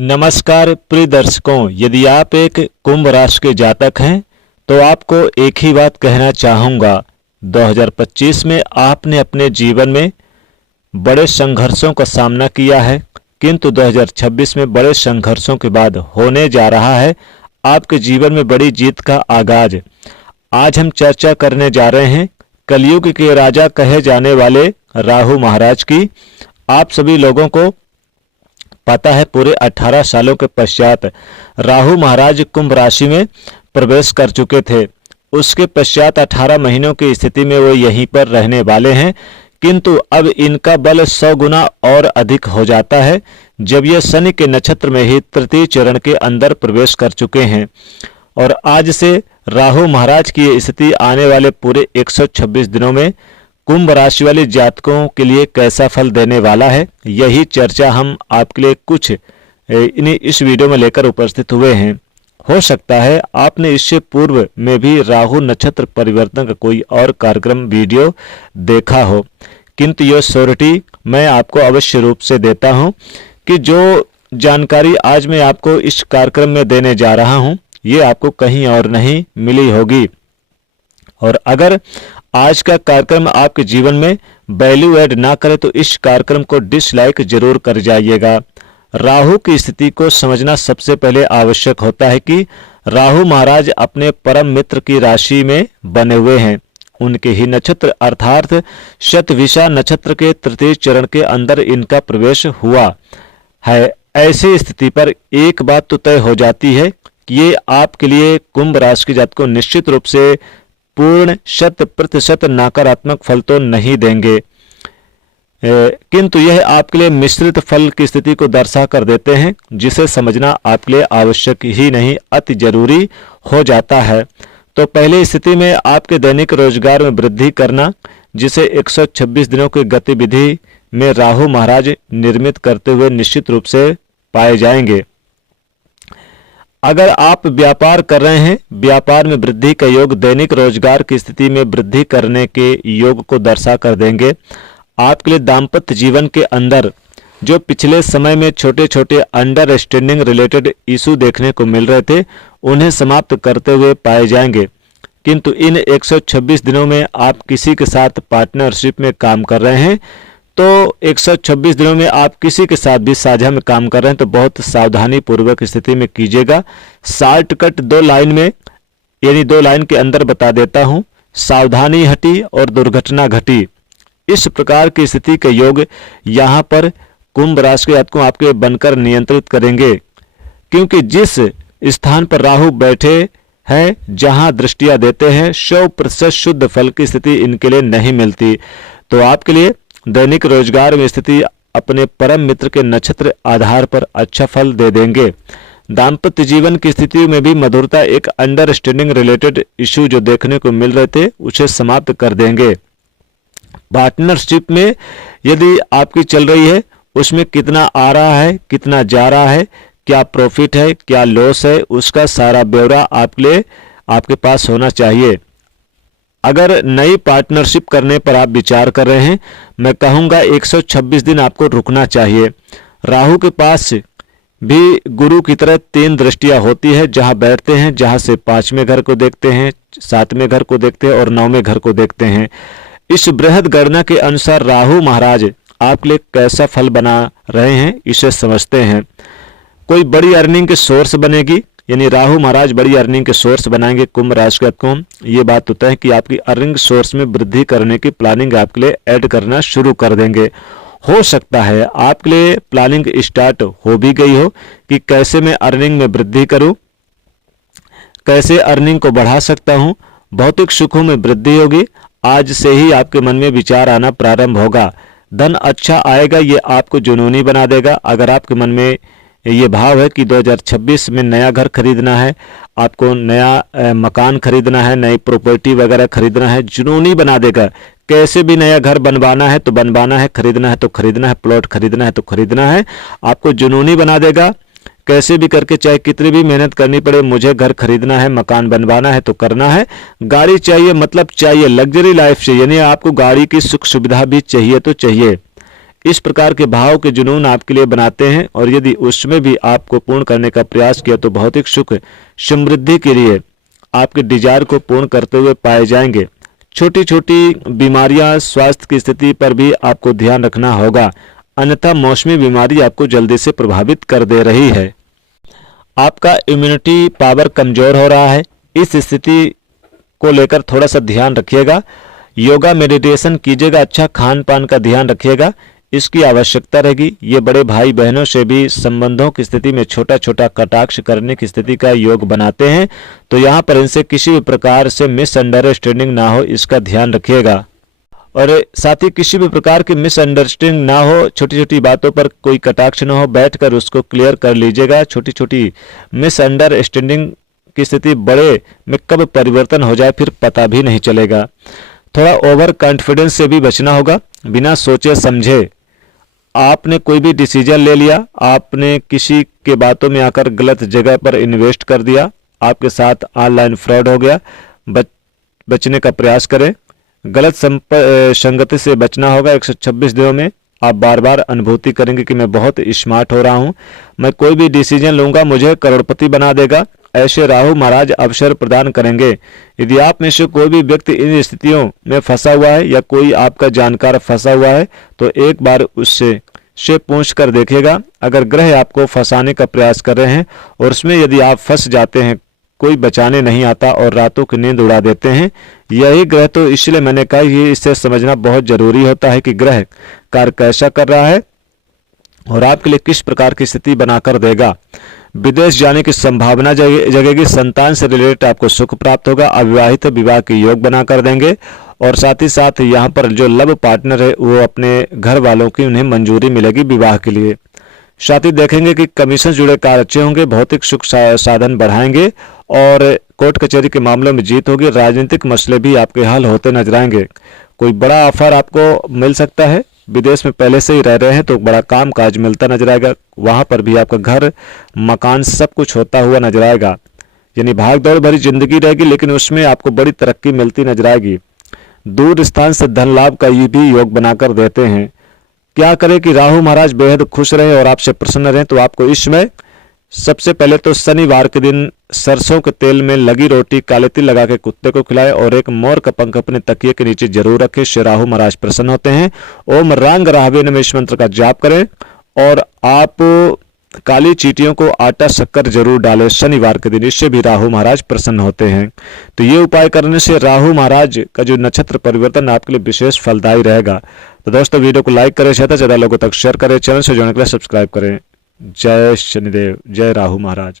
नमस्कार प्रिय दर्शकों, यदि आप एक कुंभ राशि के जातक हैं तो आपको एक ही बात कहना चाहूँगा। 2025 में आपने अपने जीवन में बड़े संघर्षों का सामना किया है, किंतु 2026 में बड़े संघर्षों के बाद होने जा रहा है आपके जीवन में बड़ी जीत का आगाज। आज हम चर्चा करने जा रहे हैं कलयुग के राजा कहे जाने वाले राहु महाराज की। आप सभी लोगों को पता है पूरे 18 सालों के पश्चात राहु महाराज कुंभ राशि में प्रवेश कर चुके थे। उसके पश्चात 18 महीनों की स्थिति में वो यहीं पर रहने वाले हैं, किंतु अब इनका बल 100 गुना और अधिक हो जाता है जब ये शनि के नक्षत्र में ही तृतीय चरण के अंदर प्रवेश कर चुके हैं। और आज से राहु महाराज की ये स्थिति आने वाले पूरे 126 दिनों में कुंभ राशि वाले जातकों के लिए कैसा फल देने वाला है, यही चर्चा हम आपके लिए कुछ इस वीडियो में लेकर उपस्थित हुए हैं। हो सकता है आपने इससे पूर्व में भी राहु नक्षत्र परिवर्तन का कोई और कार्यक्रम वीडियो देखा हो, किंतु यह श्योरिटी मैं आपको अवश्य रूप से देता हूं कि जो जानकारी आज मैं आपको इस कार्यक्रम में देने जा रहा हूं ये आपको कहीं और नहीं मिली होगी। और अगर आज का कार्यक्रम आपके जीवन में वैल्यू ऐड ना करे तो इस कार्यक्रम को डिसलाइक जरूर कर जाइएगा। राहु की स्थिति को समझना सबसे पहले आवश्यक होता है कि राहु महाराज अपने परम मित्र की राशि में बने हुए हैं। उनके ही नक्षत्र अर्थात शतभिषा नक्षत्र के तृतीय चरण के अंदर इनका प्रवेश हुआ है। ऐसी स्थिति पर एक बात तो तय हो जाती है कि ये आपके लिए कुंभ राशि के जातकों को निश्चित रूप से पूर्ण 100% नकारात्मक फल तो नहीं देंगे, किंतु यह आपके लिए मिश्रित फल की स्थिति को दर्शा कर देते हैं, जिसे समझना आपके लिए आवश्यक ही नहीं अति जरूरी हो जाता है। तो पहली स्थिति में आपके दैनिक रोजगार में वृद्धि करना, जिसे 126 दिनों की गतिविधि में राहु महाराज निर्मित करते हुए निश्चित रूप से पाए जाएंगे। अगर आप व्यापार कर रहे हैं, व्यापार में वृद्धि का योग दैनिक रोजगार की स्थिति में वृद्धि करने के योग को दर्शा कर देंगे। आपके लिए दाम्पत्य जीवन के अंदर जो पिछले समय में छोटे छोटे अंडरस्टैंडिंग रिलेटेड इशू देखने को मिल रहे थे, उन्हें समाप्त करते हुए पाए जाएंगे। किंतु इन 126 दिनों में आप किसी के साथ पार्टनरशिप में काम कर रहे हैं तो 126 दिनों में आप किसी के साथ भी साझा में काम कर रहे हैं तो बहुत सावधानी पूर्वक स्थिति में कीजिएगा। शॉर्टकट 2 लाइन में यानी 2 लाइन के अंदर बता देता हूं, सावधानी हटी और दुर्घटना घटी। इस प्रकार की स्थिति के योग यहां पर कुंभ राशि के जातकों आपके बनकर नियंत्रित करेंगे, क्योंकि जिस स्थान पर राहु बैठे हैं, जहां दृष्टियां देते हैं, 100% शुद्ध फल की स्थिति इनके लिए नहीं मिलती। तो आपके लिए दैनिक रोजगार में स्थिति अपने परम मित्र के नक्षत्र आधार पर अच्छा फल दे देंगे। दाम्पत्य जीवन की स्थिति में भी मधुरता, एक अंडरस्टैंडिंग रिलेटेड इशू जो देखने को मिल रहे थे उसे समाप्त कर देंगे। पार्टनरशिप में यदि आपकी चल रही है, उसमें कितना आ रहा है, कितना जा रहा है, क्या प्रॉफिट है, क्या लॉस है, उसका सारा ब्यौरा आपके पास होना चाहिए। अगर नई पार्टनरशिप करने पर आप विचार कर रहे हैं, मैं कहूंगा 126 दिन आपको रुकना चाहिए। राहु के पास भी गुरु की तरह 3 दृष्टियां होती है, जहां बैठते हैं, जहां से 5वें घर को देखते हैं, 7वें घर को देखते हैं और 9वें घर को देखते हैं। इस बृहद गणना के अनुसार राहु महाराज आपके लिए कैसा फल बना रहे हैं इसे समझते हैं। कोई बड़ी अर्निंग के सोर्स बनेगी, यानी राहु महाराज बड़ी अर्निंग के सोर्स बनाएंगे कुंभ राशि को। ये बात होता है कि आपकी अर्निंग सोर्स में वृद्धि करने की प्लानिंग आपके लिए ऐड करना शुरू कर देंगे। हो सकता है आपके लिए प्लानिंग स्टार्ट हो भी गई हो कि कैसे मैं अर्निंग में वृद्धि करूं, कैसे अर्निंग को बढ़ा सकता हूं, भौतिक सुखों में वृद्धि होगी। आज से ही आपके मन में विचार आना प्रारंभ होगा। धन अच्छा आएगा, ये आपको जुनूनी बना देगा। अगर आपके मन में ये भाव है कि 2026 में नया घर खरीदना है, आपको नया मकान खरीदना है, नई प्रॉपर्टी वगैरह खरीदना है, जुनूनी बना देगा। कैसे भी नया घर बनवाना है तो बनवाना है, खरीदना है तो खरीदना है, प्लॉट खरीदना है तो खरीदना है, आपको जुनूनी बना देगा। कैसे भी करके, चाहे कितनी भी मेहनत करनी पड़े, मुझे घर खरीदना है, मकान बनवाना है तो करना है। गाड़ी चाहिए, मतलब चाहिए, लग्जरी लाइफ चाहिए, यानी आपको गाड़ी की सुख सुविधा भी चाहिए तो चाहिए। इस प्रकार के भाव के जुनून आपके लिए बनाते हैं, और यदि उसमें भी आपको पूर्ण करने का प्रयास किया तो भौतिक सुख समृद्धि के लिए आपके डिजायर को पूर्ण करते हुए पाए जाएंगे। छोटी छोटी बीमारियां, स्वास्थ्य की स्थिति पर भी आपको ध्यान रखना होगा, अन्यथा मौसमी बीमारी आपको जल्दी से प्रभावित कर दे रही है। आपका इम्यूनिटी पावर कमजोर हो रहा है, इस स्थिति को लेकर थोड़ा सा ध्यान रखिएगा। योगा मेडिटेशन कीजिएगा, अच्छा खान पान का ध्यान रखिएगा, इसकी आवश्यकता रहेगी। ये बड़े भाई बहनों से भी संबंधों की स्थिति में छोटा छोटा कटाक्ष करने की स्थिति का योग बनाते हैं, तो यहाँ पर इनसे किसी भी प्रकार से मिसअंडरस्टैंडिंग ना हो, इसका ध्यान रखिएगा। और साथ ही किसी भी प्रकार की मिसअंडरस्टैंडिंग ना हो, छोटी छोटी बातों पर कोई कटाक्ष ना हो, बैठकर उसको क्लियर कर लीजिएगा। छोटी छोटी मिसअंडरस्टैंडिंग की स्थिति बड़े में कब परिवर्तन हो जाए फिर पता भी नहीं चलेगा। थोड़ा ओवर कॉन्फिडेंस से भी बचना होगा। बिना सोचे समझे आपने कोई भी डिसीजन ले लिया, आपने किसी के बातों में आकर गलत जगह पर इन्वेस्ट कर दिया, आपके साथ ऑनलाइन फ्रॉड हो गया, बचने का प्रयास करें। गलत संगति से बचना होगा। 126 दिनों में आप बार बार अनुभूति करेंगे कि मैं बहुत स्मार्ट हो रहा हूं, मैं कोई भी डिसीजन लूंगा मुझे करोड़पति बना देगा, ऐसे राहु महाराज अवसर प्रदान करेंगे। यदि आप में से कोई भी व्यक्ति इन स्थितियों में फंसा हुआ है या कोई आपका जानकार फंसा हुआ है तो एक बार उससे पूछ कर देखिएगा। अगर ग्रह आपको फंसाने का प्रयास कर रहे हैं और उसमें यदि आप फंस जाते हैं, कोई बचाने नहीं आता और रातों की नींद उड़ा देते हैं, यही ग्रह, तो इसलिए मैंने कहा ये इससे समझना बहुत जरूरी होता है कि ग्रह कार्य कैसा कर रहा है और आपके लिए किस प्रकार की स्थिति बनाकर देगा। विदेश जाने की संभावना जगेगी, संतान से रिलेटेड आपको सुख प्राप्त होगा, अविवाहित विवाह के योग बना कर देंगे, और साथ ही साथ यहाँ पर जो लव पार्टनर है वो अपने घर वालों की उन्हें मंजूरी मिलेगी विवाह के लिए। साथ ही देखेंगे कि कमीशन जुड़े कार्य अच्छे होंगे, भौतिक सुख साधन बढ़ाएंगे और कोर्ट कचहरी के मामलों में जीत होगी। राजनीतिक मसले भी आपके हल होते नजर आएंगे। कोई बड़ा ऑफर आपको मिल सकता है, विदेश में पहले से ही रह रहे हैं तो बड़ा काम काज मिलता नजर आएगा, वहां पर भी आपका घर मकान सब कुछ होता हुआ नजर आएगा। यानी भाग दौड़ भरी जिंदगी रहेगी लेकिन उसमें आपको बड़ी तरक्की मिलती नजर आएगी। दूर स्थान से धन लाभ का ये भी योग बनाकर देते हैं। क्या करें कि राहु महाराज बेहद खुश रहे और आपसे प्रसन्न रहे, तो आपको इसमें सबसे पहले तो शनिवार के दिन सरसों के तेल में लगी रोटी काले तिल लगा के कुत्ते को खिलाए और एक मोर का पंख अपने तकिए के नीचे जरूर रखें, श्री राहु महाराज प्रसन्न होते हैं। ओम रांग राहवे नमः इस मंत्र का जाप करें और आप काली चींटियों को आटा शक्कर जरूर डालें शनिवार के दिन, इससे भी राहु महाराज प्रसन्न होते हैं। तो ये उपाय करने से राहु महाराज का जो नक्षत्र परिवर्तन आपके लिए विशेष फलदायी रहेगा। तो दोस्तों वीडियो को लाइक करें, ज्यादा से ज्यादा लोगों तक शेयर करें, चैनल से जुड़ने के लिए सब्सक्राइब करें। जय शनिदेव, जय राहु महाराज।